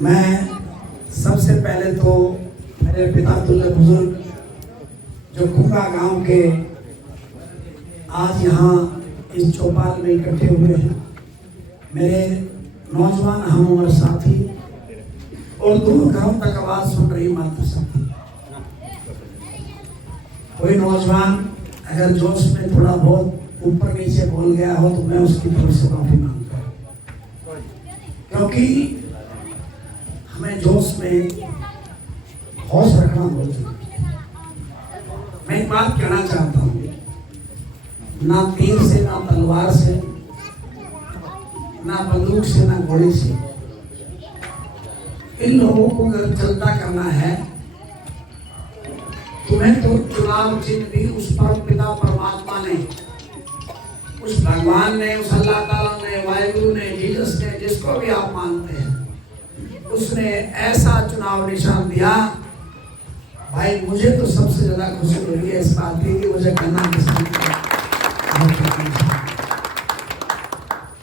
मैं सबसे पहले तो मेरे पिता तुल्य बुजुर्ग जो कुंगा गांव के आज यहाँ इस चौपाल में इकट्ठे हुए हैं, मेरे नौजवान हम उम्र साथी और दूर घरों तक आवाज सुन रही मातृ साथी, कोई नौजवान अगर जोश में थोड़ा बहुत ऊपर नीचे बोल गया हो तो मैं उसकी तरफ से माफी मांगता हूँ, क्योंकि हमें जोश में होश रखना बहुत जरूरी है। मैं एक बात कहना चाहता हूँ, ना तीर से, ना तलवार से, ना बंदूक से, ना घोड़े से इन लोगों को अगर चलता करना है, तुम्हें तो चुनाव चिन्ह भी उस परम पिता परमात्मा ने, उस भगवान ने, उस अल्लाह ताला ने, वाहिगुरु ने, जीसस ने, जिसको भी आप मानते हैं, उसने ऐसा चुनाव निशान दिया। भाई मुझे तो सबसे ज्यादा खुशी हो रही है इस बात की कि मुझे कहना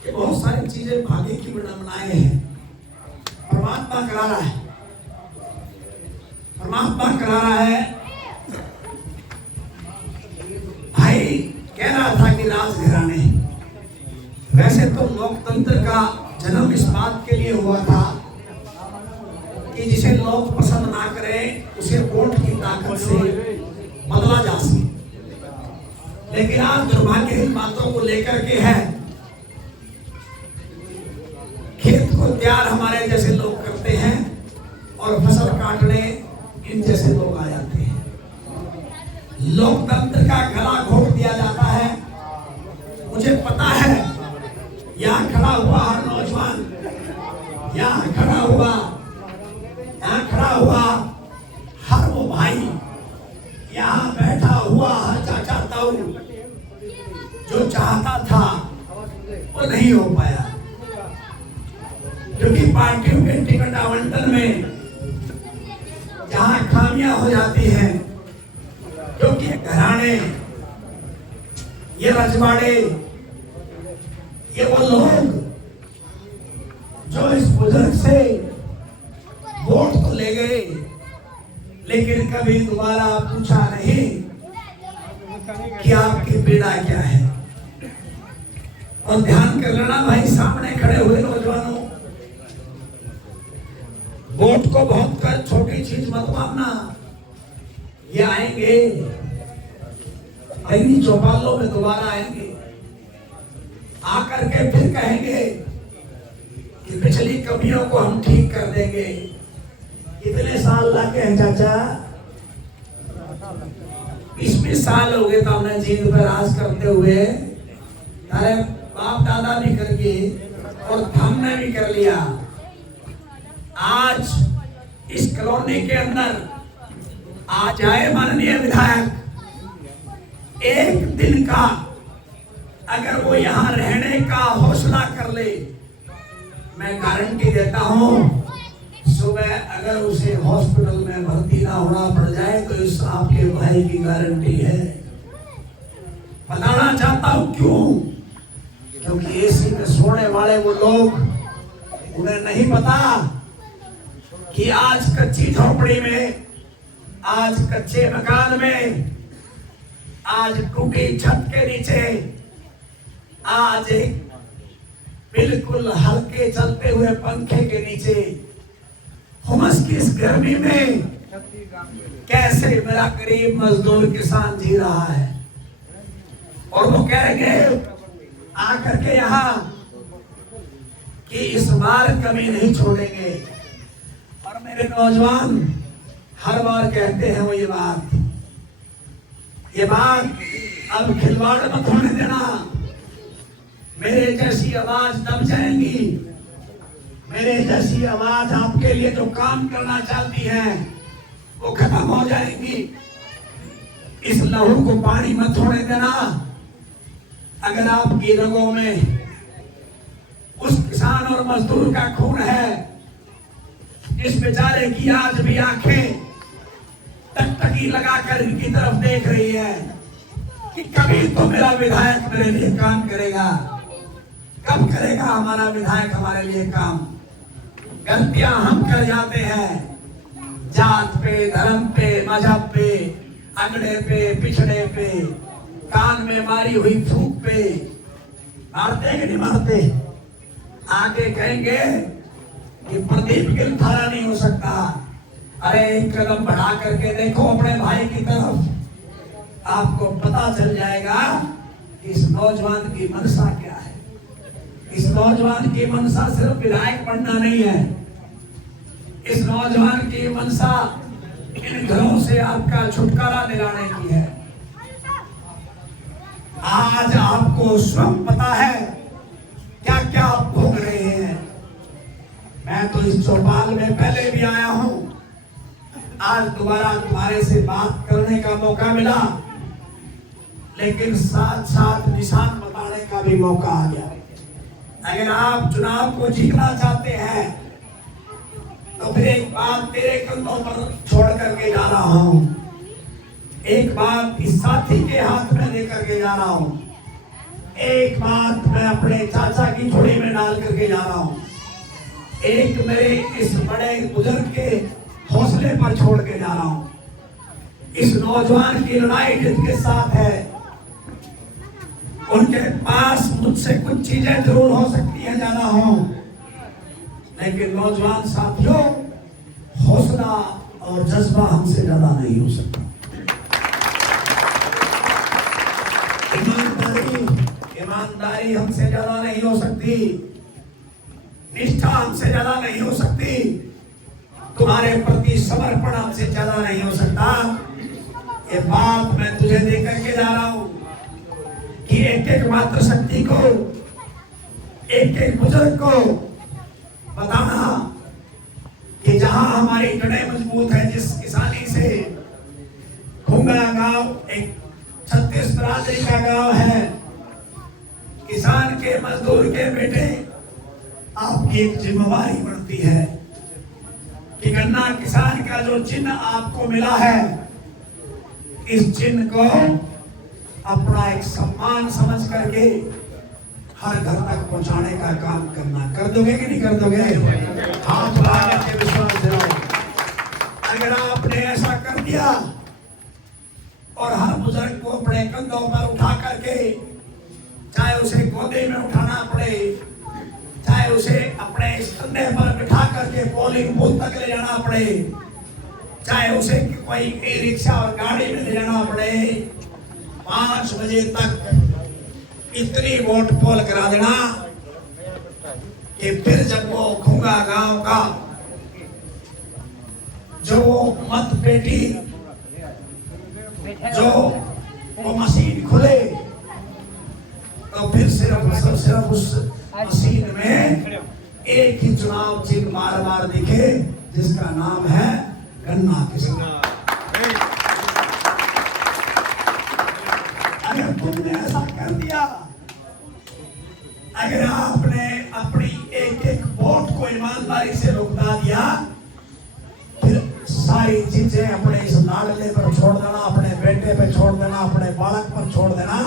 कि बहुत सारी चीजें भाग्य की विडंबनाएं हैं। परमात्मा करा रहा है, परमात्मा करा रहा है। भाई कह रहा था कि राजघराने, वैसे तो लोकतंत्र का जन्म इस बात के लिए हुआ था कि जिसे लोग पसंद ना करें उसे वोट की ताकत से बदला जा सके, लेकिन आज दुर्भाग्य इन बातों को लेकर के है। खेत को तैयार हमारे जैसे लोग करते हैं और फसल काटने इन जैसे लोग आ जाते हैं। लोकतंत्र का गला घोट दिया जाता है। मुझे पता है यहाँ खड़ा हुआ हर नौजवान, यहाँ खड़ा हुआ हर वो भाई, यहाँ बैठा हुआ हर चाचा ताऊ जो चाहता था वो नहीं हो पाया, क्योंकि पार्टियों के टिकट आवंटन में जहां खामियां हो जाती हैं, क्योंकि घराने, ये रजवाड़े, ये वो लोग जो इस बुजुर्ग से वोट तो ले गए लेकिन कभी दोबारा पूछा नहीं कि आपकी पीड़ा क्या है। और ध्यान कर लेना भाई, सामने खड़े हुए नौजवानों, वोट को बहुत छोटी चीज मत मानना। ये आएंगे, इन्हीं चौपालों में दोबारा आएंगे, आकर के फिर कहेंगे कि पिछली कमियों को हम ठीक कर देंगे। कितने साल लगे हैं चाचा? 20 साल हो गए तो हमने जींद पर राज करते हुए, अरे बाप दादा भी करके और हमने भी कर लिया। आज इस कॉलोनी के अंदर आ जाए माननीय विधायक, एक दिन का अगर वो यहाँ रहने का हौसला कर ले, मैं गारंटी देता हूँ सुबह अगर उसे हॉस्पिटल में भर्ती ना होना पड़ जाए तो इस आपके भाई की गारंटी है। बताना चाहता हूँ क्यों? क्योंकि एसी में सोने वाले वो लोग, उन्हें नहीं पता कि आज कच्ची झोपड़ी में, आज कच्चे मकान में, आज टूटी छत के नीचे, आज एक बिल्कुल हल्के चलते हुए पंखे के नीचे हुमस की इस गर्मी में कैसे मेरा गरीब मजदूर किसान जी रहा है। और वो कहेंगे आकर के यहाँ कि इस बार कमी नहीं छोड़ेंगे। और मेरे नौजवान हर बार कहते हैं वो ये बात अब खिलवाड़ मत होने देना। मेरे जैसी आवाज दब जाएंगी, मेरे जैसी आवाज आपके लिए जो काम करना चाहती है वो खत्म हो जाएंगी। इस लहू को पानी मत होने देना। अगर आपकी रगों में उस किसान और मजदूर का खून है, जिस बेचारे की आज भी आंखें टकटकी लगाकर इनकी तरफ देख रही है कि कभी तो मेरा विधायक मेरे लिए काम करेगा, कब करेगा हमारा विधायक हमारे लिए काम। गलतियां हम कर जाते हैं, जात पे, धर्म पे, मजहब पे, अगड़े पे, पिछड़े पे, कान में मारी हुई फूंक पे। मारते कि नहीं मारते? आगे कहेंगे कि प्रदीप गिल थारा नहीं हो सकता। अरे एक कदम बढ़ा करके देखो अपने भाई की तरफ, आपको पता चल जाएगा कि इस नौजवान की मनसा क्या है। इस नौजवान की मनसा सिर्फ विधायक बनना नहीं है। इस नौजवान की मनसा इन घरों से आपका छुटकारा दिलाने की है। आज आपको स्वयं पता है क्या क्या आप भोग रहे हैं। मैं तो इस चौपाल में पहले भी आया हूं, आज दोबारा तुम्हारे से बात करने का मौका मिला, लेकिन साथ साथ निशान बताने का भी मौका आ गया। अगर आप चुनाव को जीतना चाहते हैं तो फिर एक बात तेरे कंधों पर छोड़ करके जा रहा हूं, एक बात इस साथी के हाथ में दे करके जा रहा हूं, एक बात मैं अपने चाचा की झोली में डाल करके जा रहा हूं, एक मेरे इस बड़े बुजुर्ग के हौसले पर छोड़ के जा रहा हूं। इस नौजवान की लड़ाई जिसके साथ है, उनके पास मुझसे कुछ चीजें जरूर हो सकती है, ज्यादा हो, लेकिन नौजवान साथियों हौसला और जज्बा हमसे ज्यादा नहीं हो सकता। ईमानदारी हमसे ज्यादा नहीं हो सकती, निष्ठा हमसे ज्यादा नहीं हो सकती, तुम्हारे प्रति समर्पण हमसे ज्यादा नहीं हो सकता। ये बात मैं तुझे देकर के जा रहा हूं कि एक एक मातृशक्ति को, एक एक बुजुर्ग को बताना कि जहां हमारी जड़ें मजबूत है, जिस किसानी से खुंगा गांव एक 36 बिरादरी का गांव है, किसान के मजदूर के बेटे, आपकी एक जिम्मेवारी बनती है कि गन्ना किसान का जो चिन्ह आपको मिला है, इस चिन्ह को अपना एक सम्मान समझ करके हर घर तक पहुंचाने का काम करना। कर दोगे कि नहीं कर दोगे? हाथ उठा के विश्वास दिलाओ। अगर आपने ऐसा कर दिया और हर बुजुर्ग को अपने कंधों पर उठा करके, चाहे उसे गोदी में उठाना पड़े, चाहे उसे अपने कंधे पर बिठा करके पोलिंग बूथ तक ले जाना पड़े, चाहे उसे कोई ई रिक्शा और गाड़ी में ले जाना पड़े, 5 बजे तक इतनी वोट पोल करा देना कि फिर जब वो खुंगा गांव का जो मत पेटी, जो वो मशीन खुले, तो फिर सिर्फ उस मशीन में एक ही चुनाव चिन्ह बार बार दिखे, जिसका नाम है गन्ना किसान। अगर तुमने ऐसा कर दिया, अगर आपने अपनी एक एक वोट को ईमानदारी से भुगता दिया, फिर सारी चीजें अपने इस लाडले पर छोड़ देना, अपने बेटे पे छोड़ देना, अपने बालक पर छोड़ देना।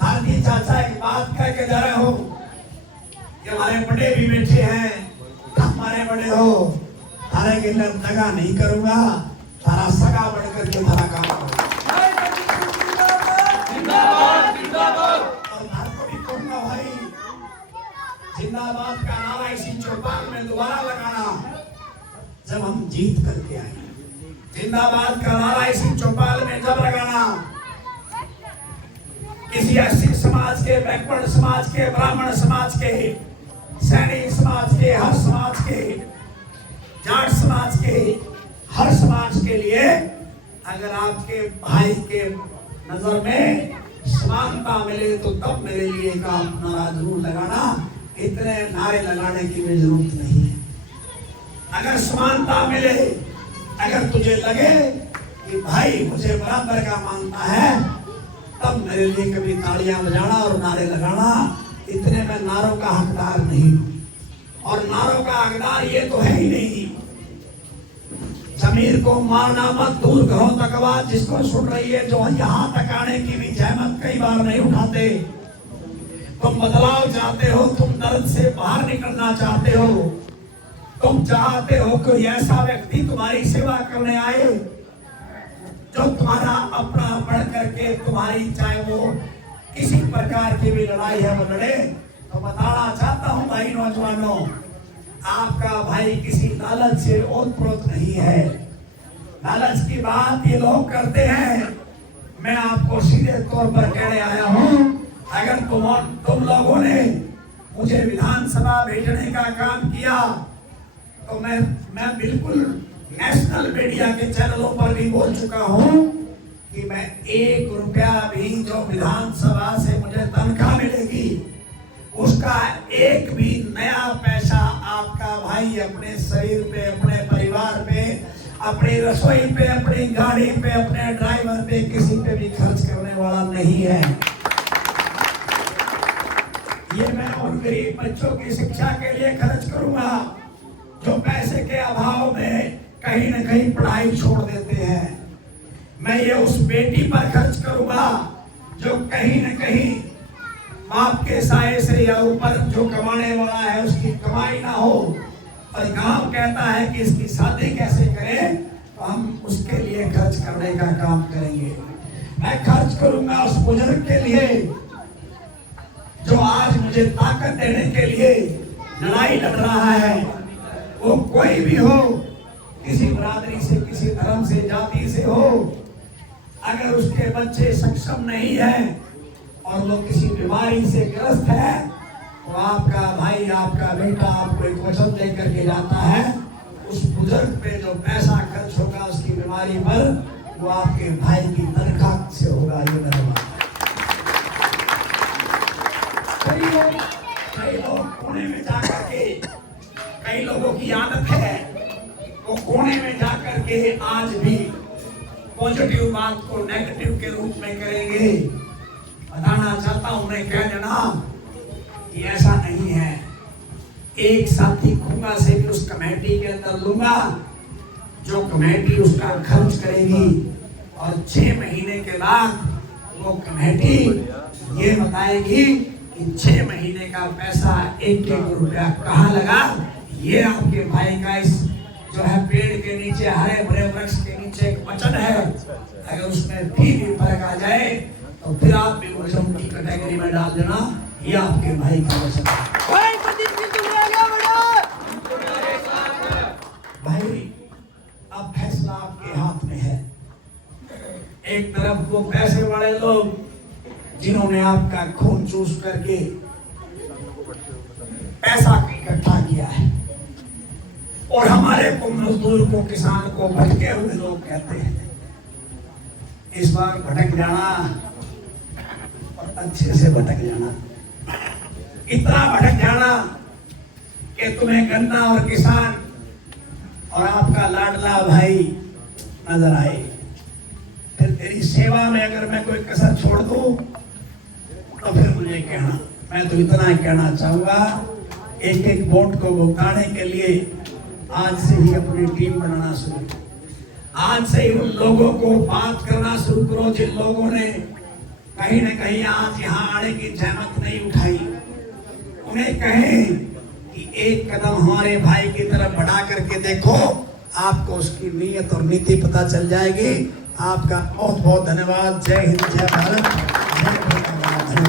दादी चाचा एक बात कह के जा रहे हो कि हमारे बड़े भी बैठे हैं, हमारे बड़े हो, थारे के लिए दगा नहीं करूंगा, तारा सगा बढ़कर के थारा काम करूंगा। और भारत को भी कहूंगा भाई, जिंदाबाद का नारा इसी चौपाल में दोबारा लगाना जब हम जीत करके आए। जिंदाबाद का नारा इसी चौपाल में जब लगाना, किसी एससी समाज के, बैकवर्ड समाज के, ब्राह्मण समाज के, सैनिक समाज के, हर समाज के, जाट समाज के, हर समाज के लिए अगर आपके भाई के नजर में समानता मिले तो तब मेरे लिए का नारा जरूर लगाना। इतने नारे लगाने की भी जरूरत नहीं है। अगर समानता मिले, अगर तुझे लगे कि भाई मुझे बराबर का मानता है, तब मेरे लिए कभी तालियां बजाना और नारे लगाना। इतने में नारों का हकदार नहीं हूं, और नारों का हकदार ये तो है ही नहीं। जमीर को मारना मत, दूर करो तकवा जिसको सुन रही है, जो यहाँ तक आने की भी जहमत कई बार नहीं उठाते। तुम बदलाव चाहते हो, तुम दर्द से बाहर निकलना चाहते हो, तुम चाहते हो कोई ऐसा व्यक्ति तुम्हारी सेवा करने आए जो तुम्हारा अपना बढ़ करके तुम्हारी, चाहे वो किसी प्रकार की भी लड़ाई है वो लड़े। तो बताना चाहता हूं भाई नौजवानों, आपका भाई किसी लालच से ओतप्रोत नहीं है। लालच की बात ये लोग करते हैं। मैं आपको सीधे तौर पर कहने आया हूं, अगर तुम लोगों ने मुझे विधानसभा भेजने का काम किया तो मैं बिल्कुल नेशनल मीडिया के चैनलों पर भी बोल चुका हूं कि मैं 1 रुपया भी जो विधानसभा से मुझे तनख्वाह मिलेगी उसका एक भी नया पैसा आपका भाई अपने शरीर पे, अपने परिवार पे, अपनी रसोई पे, अपनी गाड़ी पे, अपने ड्राइवर पे, किसी पे भी खर्च करने वाला नहीं है। ये मैं उन गरीब बच्चों की शिक्षा के लिए खर्च करूंगा जो पैसे के अभाव में कहीं न कहीं पढ़ाई छोड़ देते हैं। मैं ये उस बेटी पर खर्च करूंगा जो कहीं न कहीं बाप के साये से या ऊपर जो कमाने वाला है उसकी कमाई ना हो और गांव कहता है कि इसकी शादी कैसे करें, तो हम उसके लिए खर्च करने का काम करेंगे। मैं खर्च करूंगा उस बुजुर्ग के लिए जो आज मुझे ताकत देने के लिए लड़ाई लड़ रहा है। वो कोई भी हो, किसी बरादरी से, किसी धर्म से, जाति से हो, अगर उसके बच्चे सक्षम नहीं है और वो किसी बीमारी से ग्रस्त है तो आपका भाई, आपका बेटा आपको एक वचन दे करके जाता है, उस बुजुर्ग पे जो पैसा खर्च होगा उसकी बीमारी पर, वो आपके भाई की तनख्वाह से होगा। ये मेरा बात। कई लोग कोने में जाकर के, कई लोगों की आदत है वो कोने में जाकर के आज भी पॉजिटिव बात को नेगेटिव के रूप में करेंगे। बताना चाहता हूं, मैं कह देना कि ऐसा नहीं है। एक साथी खुंगा से भी उस कमेटी के अंदर लूंगा जो कमेटी उसका खर्च करेगी और 6 महीने के बाद वो कमेटी ये बताएगी कि 6 महीने का पैसा 1-1 रुपया कहाँ लगा। ये आपके भाई का इस जो है पेड़ के नीचे, हरे भरे वृक्ष के नीचे एक वचन है। अगर उसमें भी फर्क आ जाए तो फिर आप भी वचन की कैटेगरी में डाल देना। ये आपके भाई का वचन है। भाई अब फैसला आपके हाथ में है। एक तरफ वो पैसे वाले लोग जिन्होंने आपका खून चूस करके पैसा इकट्ठा किया है, और हमारे को मजदूर को, किसान को भटके हुए लोग कहते हैं। इस बार भटक जाना और अच्छे से भटक जाना, इतना भटक जाना कि तुम्हें गन्ना और किसान और आपका लाडला भाई नजर आए। फिर तेरी सेवा में अगर मैं कोई कसर छोड़ दूं तो फिर मुझे कहना। मैं तो इतना ही कहना चाहूंगा, एक एक वोट को भुगताने के लिए आज से ही अपनी टीम बनाना शुरू करो। आज से ही उन लोगों को बात करना शुरू करो जिन लोगों ने कहीं न कहीं आज यहाँ आने की जहमत नहीं उठाई। उन्हें कहें कि एक कदम हमारे भाई की तरफ बढ़ा करके देखो, आपको उसकी नीयत और नीति पता चल जाएगी। आपका बहुत बहुत धन्यवाद। जय हिंद, जय भारत।